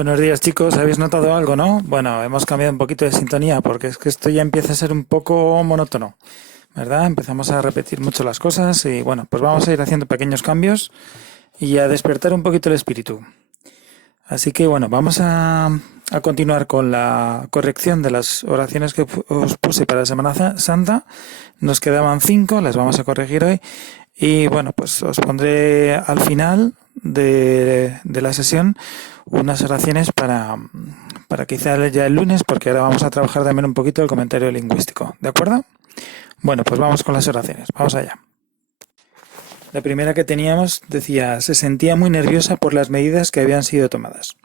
Buenos días, chicos. ¿Habéis notado algo, no? Bueno, hemos cambiado un poquito de sintonía porque es que esto ya empieza a ser un poco monótono, ¿verdad? Empezamos a repetir mucho las cosas y bueno, pues vamos a ir haciendo pequeños cambios y a despertar un poquito el espíritu. Así que bueno, vamos a continuar con la corrección de las oraciones que os puse para la Semana Santa. Nos quedaban 5, las vamos a corregir hoy. Y bueno, pues os pondré al final de la sesión unas oraciones para quizá ya el lunes, porque ahora vamos a trabajar también un poquito el comentario lingüístico. ¿De acuerdo? Bueno, pues vamos con las oraciones. Vamos allá. La primera que teníamos decía, se sentía muy nerviosa por las medidas que habían sido tomadas.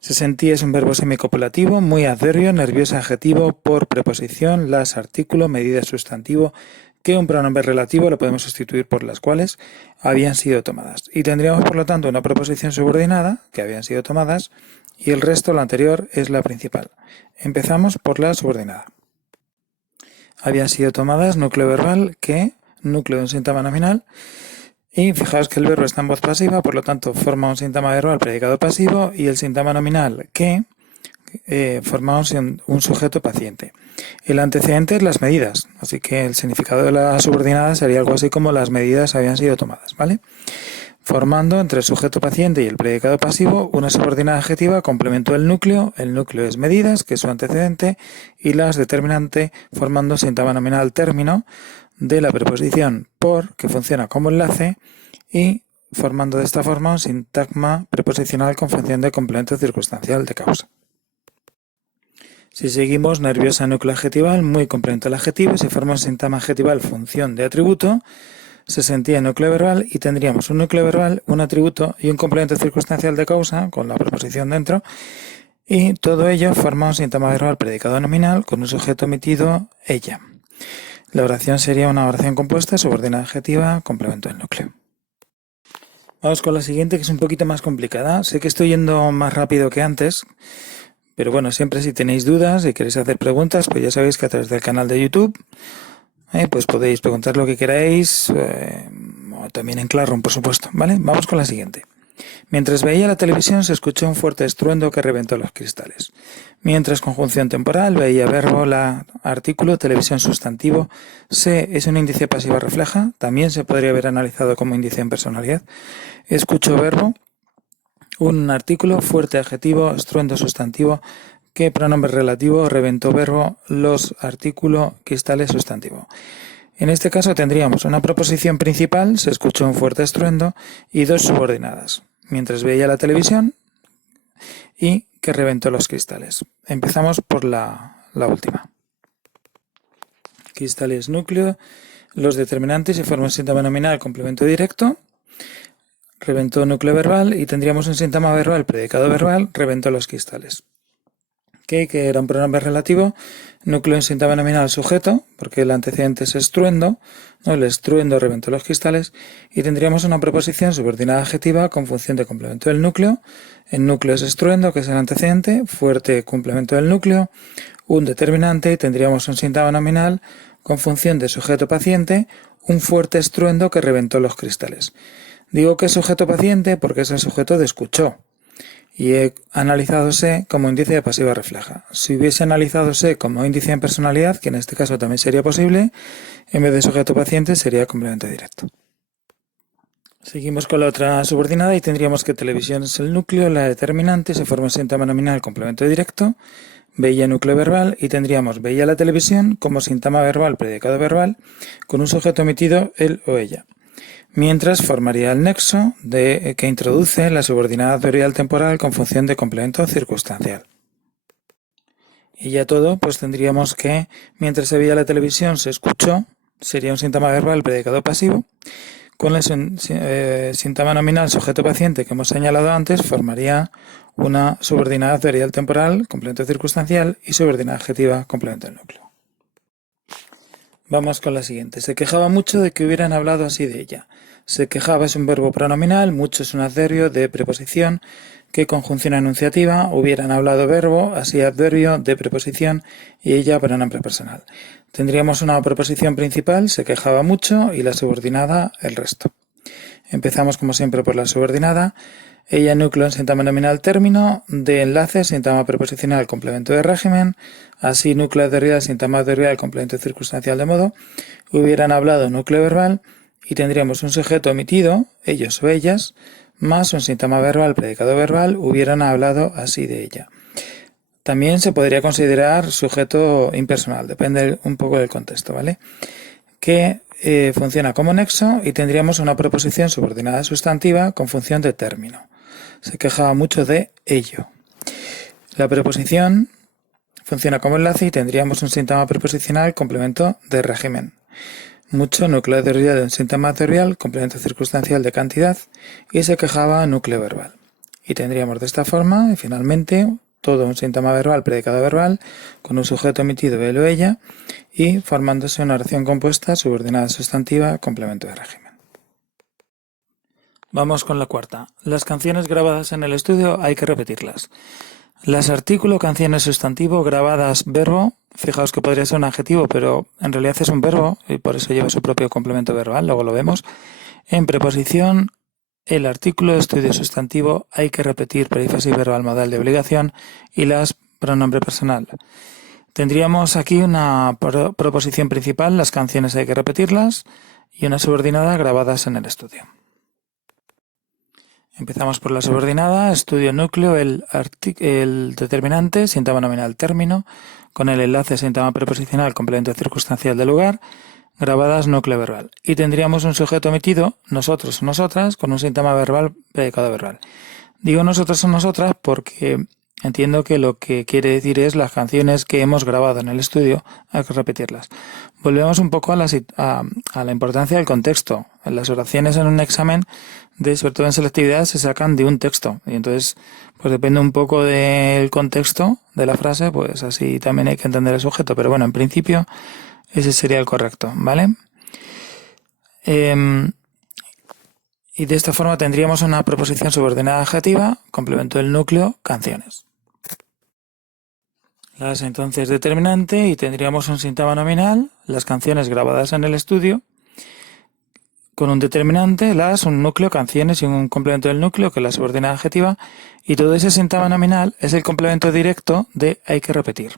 Se sentía es un verbo semicopulativo, muy adverbio, nerviosa adjetivo, por preposición, las artículo, medida sustantivo, que un pronombre relativo lo podemos sustituir por las cuales habían sido tomadas. Y tendríamos por lo tanto una preposición subordinada, que habían sido tomadas, y el resto, lo anterior, es la principal. Empezamos por la subordinada. Habían sido tomadas núcleo verbal, que, núcleo de un síntoma nominal, y fijaos que el verbo está en voz pasiva, por lo tanto forma un síntoma verbal predicado pasivo, y el síntoma nominal, que, forma un sujeto paciente. El antecedente es las medidas, así que el significado de la subordinada sería algo así como las medidas habían sido tomadas, ¿vale? Formando entre el sujeto paciente y el predicado pasivo una subordinada adjetiva complementó el núcleo es medidas, que es su antecedente, y las determinante formando síntoma nominal término de la preposición por, que funciona como enlace, y formando de esta forma un sintagma preposicional con función de complemento circunstancial de causa. Si seguimos, nerviosa núcleo adjetival, muy complemento el adjetivo, se forma un sintagma adjetival función de atributo, se sentía núcleo verbal y tendríamos un núcleo verbal, un atributo y un complemento circunstancial de causa con la preposición dentro, y todo ello forma un sintagma verbal predicado nominal con un sujeto omitido, ella. La oración sería una oración compuesta, subordinada adjetiva, complemento del núcleo. Vamos con la siguiente, que es un poquito más complicada. Sé que estoy yendo más rápido que antes, pero bueno, siempre si tenéis dudas y queréis hacer preguntas, pues ya sabéis que a través del canal de YouTube pues podéis preguntar lo que queráis, o también en Classroom, por supuesto, ¿vale? Vamos con la siguiente. Mientras veía la televisión se escuchó un fuerte estruendo que reventó los cristales. Mientras, conjunción temporal, veía verbo, la artículo, televisión sustantivo, se es un índice pasiva refleja, también se podría haber analizado como índice en personalidad. Escucho verbo, un artículo, fuerte adjetivo, estruendo sustantivo, que pronombre relativo, reventó verbo, los artículo, cristales sustantivo. En este caso tendríamos una proposición principal, se escuchó un fuerte estruendo, y dos subordinadas. Mientras veía la televisión y que reventó los cristales. Empezamos por la última. Cristales núcleo, los determinantes y forma un síntoma nominal complemento directo, reventó núcleo verbal y tendríamos un síntoma verbal predicado verbal, reventó los cristales. Que era un pronombre relativo, núcleo en síntoma nominal sujeto, porque el antecedente es estruendo, ¿no? El estruendo reventó los cristales, y tendríamos una preposición subordinada adjetiva con función de complemento del núcleo. El núcleo es estruendo, que es el antecedente, fuerte complemento del núcleo, un determinante, y tendríamos un síntoma nominal con función de sujeto paciente, un fuerte estruendo que reventó los cristales. Digo que es sujeto paciente porque es el sujeto de escuchó. Y he analizado se como índice de pasiva refleja. Si hubiese analizado se como índice en personalidad, que en este caso también sería posible, en vez de sujeto paciente sería complemento directo. Seguimos con la otra subordinada y tendríamos que televisión es el núcleo, la determinante, se forma un síntoma nominal complemento directo, veía núcleo verbal y tendríamos veía la televisión como síntoma verbal predicado verbal con un sujeto omitido él o ella. Mientras formaría el nexo que introduce la subordinada adverbial temporal con función de complemento circunstancial. Y ya todo, pues tendríamos que mientras se veía la televisión se escuchó, sería un síntoma verbal predicado pasivo, con el síntoma nominal sujeto paciente que hemos señalado antes, formaría una subordinada adverbial temporal, complemento circunstancial, y subordinada adjetiva, complemento del núcleo. Vamos con la siguiente. Se quejaba mucho de que hubieran hablado así de ella. Se quejaba es un verbo pronominal, mucho es un adverbio de preposición, que conjunción enunciativa, hubieran hablado verbo, así adverbio de preposición y ella pronombre personal. Tendríamos una proposición principal, se quejaba mucho, y la subordinada el resto. Empezamos como siempre por la subordinada. ella núcleo en síntoma nominal término, de enlace síntoma preposicional complemento de régimen, así núcleo adverbial síntoma adverbial complemento circunstancial de modo, hubieran hablado núcleo verbal y tendríamos un sujeto omitido, ellos o ellas, más un síntoma verbal predicado verbal, hubieran hablado así de ella. También se podría considerar sujeto impersonal, depende un poco del contexto, ¿vale? Que funciona como nexo y tendríamos una preposición subordinada sustantiva con función de término. Se quejaba mucho de ello. La preposición funciona como enlace y tendríamos un síntoma preposicional complemento de régimen. Mucho núcleo adverbial de un síntoma adverbial, complemento circunstancial de cantidad, y se quejaba núcleo verbal. Y tendríamos de esta forma, y finalmente, todo un síntoma verbal, predicado verbal, con un sujeto omitido él o ella, y formándose una oración compuesta subordinada sustantiva, complemento de régimen. Vamos con la cuarta. Las canciones grabadas en el estudio hay que repetirlas. Las artículo, canciones sustantivo, grabadas verbo, fijaos que podría ser un adjetivo, pero en realidad es un verbo y por eso lleva su propio complemento verbal, luego lo vemos. En preposición, el artículo, estudio sustantivo, hay que repetir perífrasis verbal modal de obligación y las pronombre personal. Tendríamos aquí una proposición principal, las canciones hay que repetirlas, y una subordinada grabadas en el estudio. Empezamos por la subordinada, estudio núcleo, el determinante, síntoma nominal término, con el enlace síntoma preposicional complemento circunstancial de lugar, grabadas núcleo verbal. Y tendríamos un sujeto omitido, nosotros o nosotras, con un síntoma verbal predicado verbal. Digo nosotros o nosotras porque entiendo que lo que quiere decir es las canciones que hemos grabado en el estudio, hay que repetirlas. Volvemos un poco a la importancia del contexto. Las oraciones en un examen, sobre todo en selectividad, se sacan de un texto. Y entonces, pues depende un poco del contexto de la frase, pues así también hay que entender el sujeto. Pero bueno, en principio, ese sería el correcto, ¿vale? Y de esta forma tendríamos una preposición subordinada adjetiva, complemento del núcleo, canciones. Las entonces determinante y tendríamos un síntoma nominal, las canciones grabadas en el estudio, con un determinante, un núcleo, canciones y un complemento del núcleo, que es la subordinada adjetiva, y todo ese síntoma nominal es el complemento directo de hay que repetir,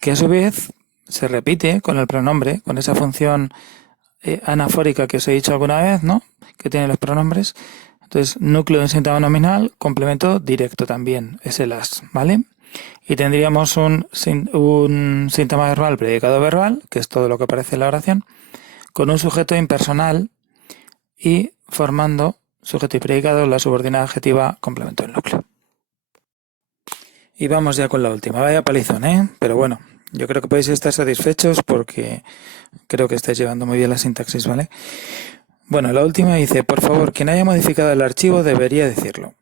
que a su vez se repite con el pronombre, con esa función anafórica que os he dicho alguna vez, ¿no? Que tiene los pronombres. Entonces, núcleo de un síntoma nominal, complemento directo también, es el as, ¿vale? Y tendríamos un síntoma verbal predicado verbal, que es todo lo que aparece en la oración, con un sujeto impersonal y formando sujeto y predicado la subordinada adjetiva complemento del núcleo. Y vamos ya con la última. Vaya palizón, ¿eh? Pero bueno, yo creo que podéis estar satisfechos porque creo que estáis llevando muy bien la sintaxis, ¿vale? Bueno, la última dice, por favor, quien haya modificado el archivo debería decirlo.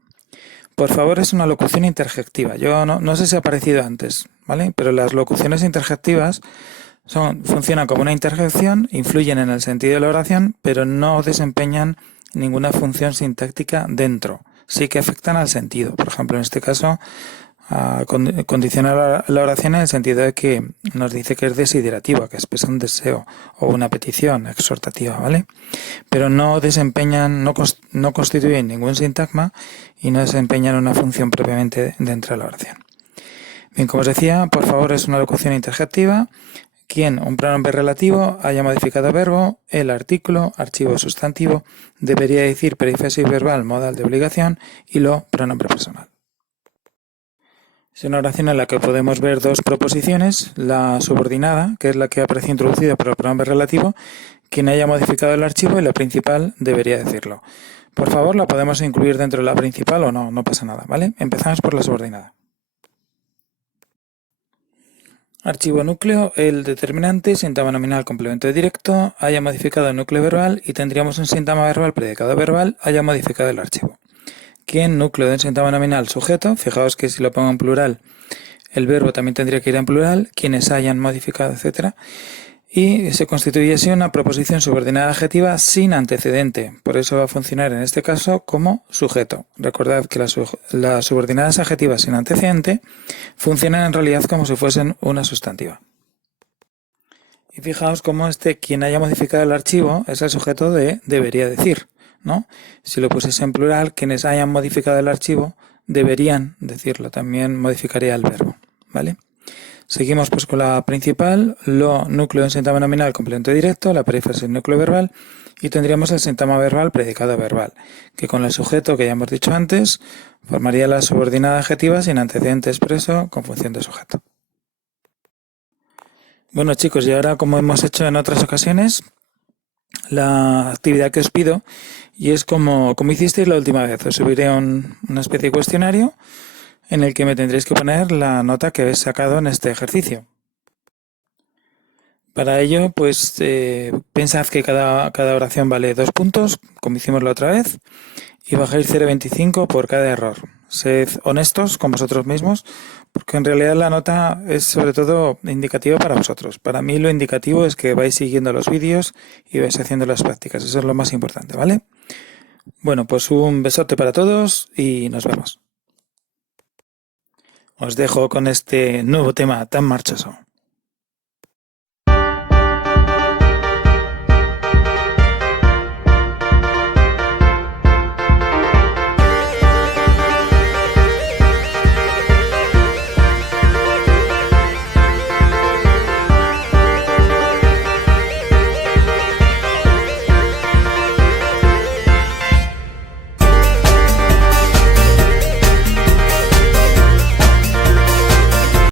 Por favor es una locución interjectiva. Yo no sé si ha aparecido antes, ¿vale? Pero las locuciones interjectivas funcionan como una interjección, influyen en el sentido de la oración, pero no desempeñan ninguna función sintáctica dentro. Sí que afectan al sentido. Por ejemplo, en este caso, condiciona la oración en el sentido de que nos dice que es desiderativa, que expresa un deseo o una petición exhortativa, ¿vale? Pero no desempeñan, no constituyen ningún sintagma y no desempeñan una función propiamente dentro de la oración. Bien, como os decía, por favor es una locución interjectiva. Quien, un pronombre relativo, haya modificado verbo, el artículo, archivo sustantivo, debería decir perífrasis verbal modal de obligación y lo pronombre personal. Es una oración en la que podemos ver dos proposiciones, la subordinada, que es la que aparece introducida por el pronombre relativo, quien haya modificado el archivo, y la principal debería decirlo. Por favor, la podemos incluir dentro de la principal o no pasa nada, ¿vale? Empezamos por la subordinada. Archivo núcleo, el determinante, síntoma nominal, complemento directo, haya modificado el núcleo verbal y tendríamos un síntoma verbal predicado verbal, haya modificado el archivo. Quien, núcleo de un síntoma nominal, sujeto, fijaos que si lo pongo en plural, el verbo también tendría que ir en plural, quienes hayan modificado, etc. Y se constituye así una proposición subordinada adjetiva sin antecedente, por eso va a funcionar en este caso como sujeto. Recordad que las subordinadas adjetivas sin antecedente funcionan en realidad como si fuesen una sustantiva. Y fijaos cómo quien haya modificado el archivo es el sujeto de debería decir. ¿no? Si lo pusiese en plural, quienes hayan modificado el archivo deberían decirlo. También modificaría el verbo, ¿vale? Seguimos pues con la principal, lo núcleo en sintagma nominal complemento directo, la perífrasis núcleo verbal y tendríamos el sintagma verbal predicado verbal, que con el sujeto que ya hemos dicho antes formaría la subordinada adjetiva sin antecedente expreso con función de sujeto. Bueno chicos, y ahora como hemos hecho en otras ocasiones, la actividad que os pido, y es como hicisteis la última vez, os subiré una especie de cuestionario en el que me tendréis que poner la nota que habéis sacado en este ejercicio. Para ello, pues pensad que cada oración vale 2 puntos, como hicimos la otra vez, y bajáis 0,25 por cada error. Sed honestos con vosotros mismos, porque en realidad la nota es sobre todo indicativa para vosotros. Para mí lo indicativo es que vais siguiendo los vídeos y vais haciendo las prácticas. Eso es lo más importante, ¿vale? Bueno, pues un besote para todos y nos vemos. Os dejo con este nuevo tema tan marchoso.